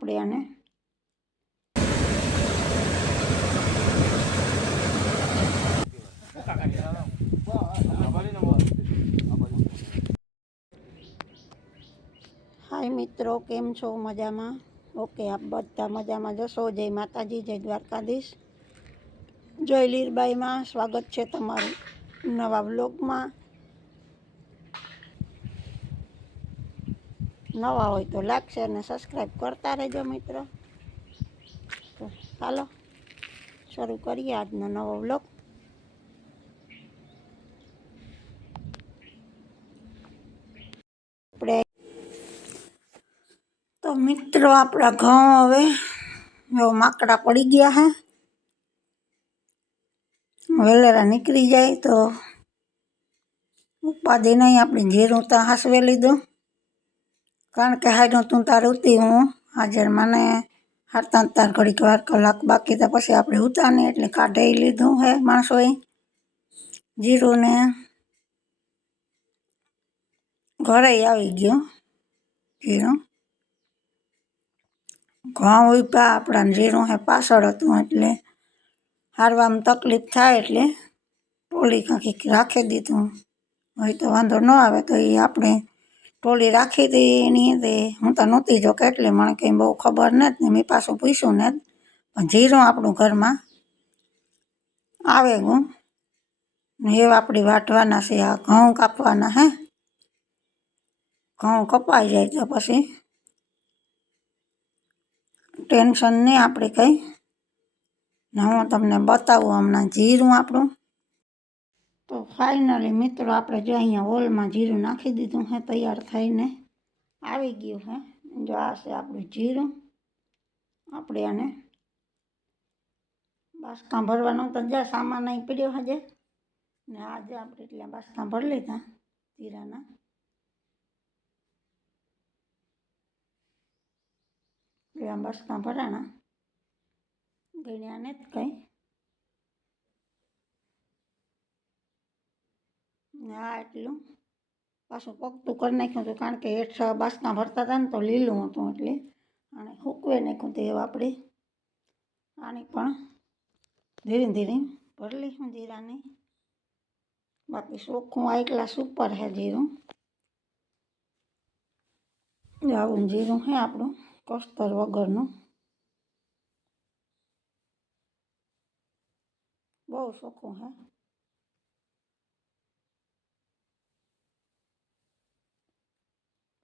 આપણે આને હાય મિત્રો, કેમ છો? મજામાં? ઓકે, આપ બધા મજામાં જશો. જય માતાજી, જય દ્વારકાધીશ, જય લીરબાઈમાં. સ્વાગત છે તમારું નવા વ્લોગમાં. નવા હોય તો લાઈક શેર અને સબસ્ક્રાઈબ કરતા રહેજો મિત્રો. તો ચાલો શરૂ કરીએ આજનો નવો વ્લોગ. આપણે તો મિત્રો આપણા ઘઉં હવે માકડા પડી ગયા હે. વેલેરા નીકળી જાય તો ઉપાધિ નહીં. આપણે જીરું તો હાસવી લીધું, કારણ કે હાઈનું તું તાર ઉતી હું હાજર મને હારતા તાર ઘડીક વાર કલાક બાકી તો પછી આપણે ઉતાને એટલે કાઢી લીધું હે માણસોએ જીરું ને. ઘરે આવી ગયું જીરું. ઘઉં ઉપ્યા આપણા જીરું હે પાછળ હતું એટલે હારવામાં તકલીફ થાય એટલે ટોલી કાંઈક રાખી દીધું હોય તો વાંધો ન આવે. તો એ આપણે ટોલી રાખી હતી એની તે હું તો નહોતી જો કે એટલે મને કંઈ બહુ ખબર નથી ને મેં પાછું પૂછ્યું ને. પણ જીરું આપણું ઘરમાં આવે ગયું ને એવા આપણી વાટવાના છે. આ ઘઉં કાપવાના હે. ઘઉં કપાઈ જાય તો પછી ટેન્શન નહીં આપણે કંઈ. ને હું તમને બતાવું હમણાં જીરું આપણું. તો ફાઇનલી મિત્રો આપણે જો અહીંયા હોલમાં જીરું નાખી દીધું હે, તૈયાર થઈને આવી ગયું હે. જો આ છે આપણું જીરું. આપણે આને બાસકા ભરવાનું તો જ્યાં સામાન અહીં પડ્યો હજે ને આજે આપણે એટલે બાસકા ભરી લીધા જીરાના. એટલે બાસકા ભરાણા ગણ્યા ને જ કંઈ. હા એટલું પાછું પગતું કરી નાખ્યું હતું, કારણ કે હેઠ બાસકા ભરતા હતા ને તો લીલું હતું એટલે અને સૂકવે નાખ્યું હતું. એવું આપણે આની પણ ધીરે ધીરે ભરી લઈશું જીરાની. બાકી ચોખ્ખું આ એકલા સુપર હે જીરું. આવું જીરું હે આપણું કસ્તર વગરનું, બહુ ચોખ્ખું હે.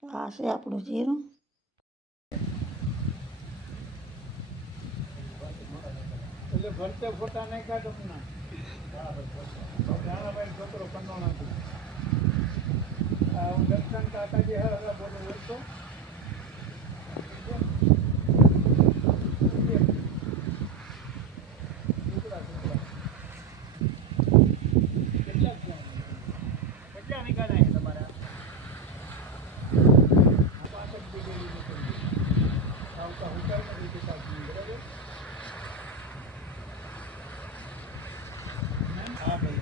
આ છે આપણું જીરું. ભરતે ફોટા નહીં કાઢો ના છોકરો કંદોણા દર્શન કાકાજી હે બોલો બોલતો કેટલા નીકળાય તમારા આવતા હોતા નથી બરાબર. હા ભાઈ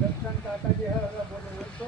દર્શન કાકાજી હે બોલો બોલતો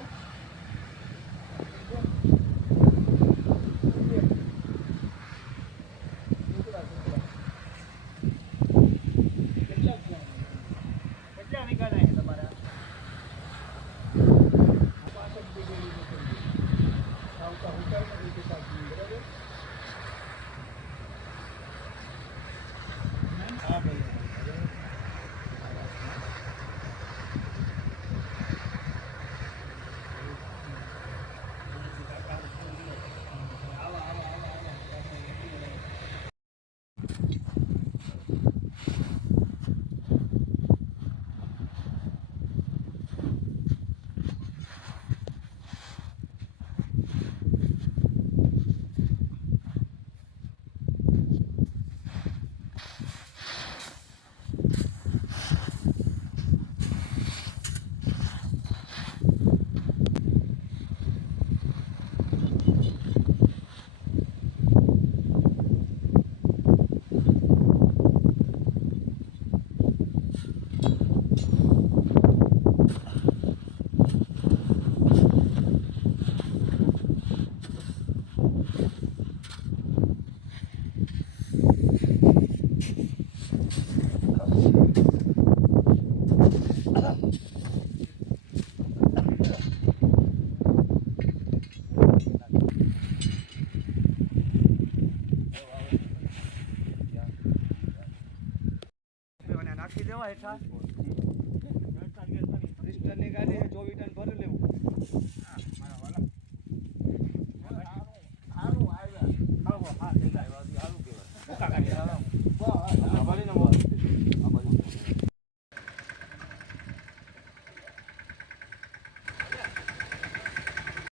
એવા હેઠા